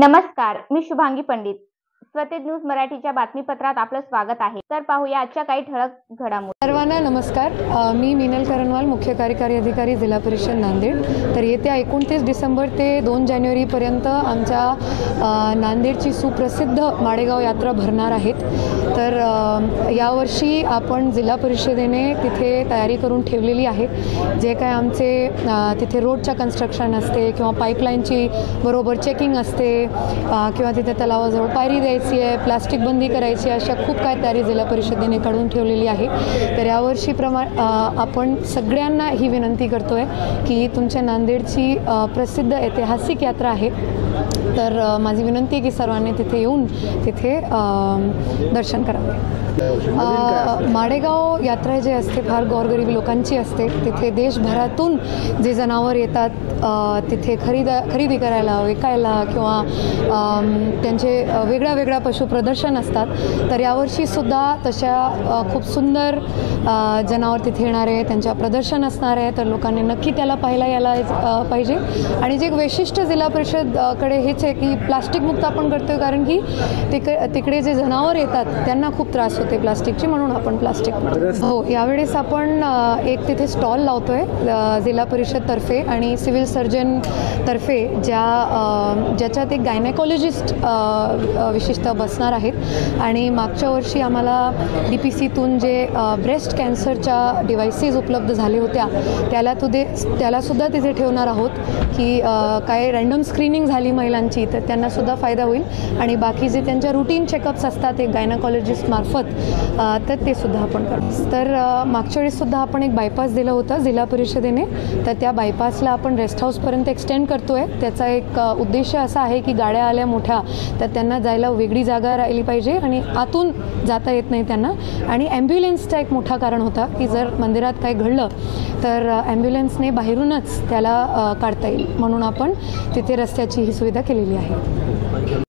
नमस्कार, मी शुभांगी पंडित. स्वतेज न्यूज मराठीच्या बातमीपत्रात आपलं स्वागत आहे. तर पाहूया आजच्या काही ठळक घडामोडी. सर्वांना नमस्कार. मी मीनल करणवाल, मुख्य कार्यकारी अधिकारी जिल्हा परिषद नांदेड. तर येत्या 29 डिसेंबर ते 2 जानेवारीपर्यंत आमच्या नांदेडची सुप्रसिद्ध माडेगाव यात्रा भरणार आहेत. तर यावर्षी आपण जिल्हा परिषदेने तिथे तयारी करून ठेवलेली आहे. जे काय आमचे तिथे रोडच्या कन्स्ट्रक्शन असते किंवा पाईपलाईनची बरोबर चेकिंग असते किंवा तिथे तलावाजवळ पायरी द्यायची आहे, प्लास्टिक बंदी करायची, अशा खूप काय तयारी जिल्हा परिषदेने काढून ठेवलेली आहे. तर यावर्षी आपण सगळ्यांना ही विनंती करतो आहे की तुमच्या नांदेडची प्रसिद्ध ऐतिहासिक यात्रा आहे. तर माझी विनंती आहे की सर्वांनी तिथे येऊन तिथे दर्शन करावे. माडेगाव यात्रा जे असते फार गोरगरीब लोकांची असते. तिथे देशभरातून जे जनावर येतात तिथे खरेदी करायला, विकायला किंवा त्यांचे वेगळ्या पशु प्रदर्शन असतात. तर यावर्षीसुद्धा तशा खूप सुंदर जनावर तिथे येणार आहे, त्यांच्या प्रदर्शन असणार आहे. तर लोकांनी नक्की त्याला पाहायला यायला पाहिजे. आणि जे एक वैशिष्ट्य जिल्हा परिषदकडे हेच आहे की प्लास्टिकमुक्त आपण करतो आहे, कारण की तिकडे जे जनावर येतात त्यांना खूप त्रास होते प्लास्टिकची, म्हणून आपण प्लास्टिक हो. यावेळेस आपण एक तिथे स्टॉल लावतो आहे जिल्हा परिषदतर्फे आणि सिव्हिल सर्जनतर्फे ज्याच्यात एक गायनेकॉलॉजिस्ट विशेषतः बसणार आहेत. आणि मागच्या वर्षी आम्हाला DPCतून जे ब्रेस्ट कॅन्सरच्या डिव्हाइसेस उपलब्ध झाले होत्या त्यालासुद्धा तिथे ठेवणार आहोत की काय रँडम स्क्रीनिंग झाली महिलांची तर त्यांनासुद्धा फायदा होईल. आणि बाकी जे त्यांच्या रुटीन चेकअप्स असतात एक गायनेकॉलॉजिस्ट मार्फत तर ते सुद्धा आपण करतो. तर मागच्या वेळेससुद्धा आपण एक बायपास दिलं होतं जिल्हा परिषदेने. तर त्या बायपासला आपण रेस्ट हाऊसपर्यंत एक्सटेंड करतो आहे. त्याचा एक उद्देश असा आहे की गाड्या आल्या मोठ्या तर त्यांना जायला वेगळी जागा राहिली पाहिजे आणि आतून जाता येत नाही त्यांना. आणि ॲम्ब्युलन्सचा एक मोठा कारण होता की जर मंदिरात काही घडलं तर ॲम्ब्युलन्सने बाहेरूनच त्याला काढता येईल, म्हणून आपण तिथे रस्त्याची ही सुविधा केलेली आहे.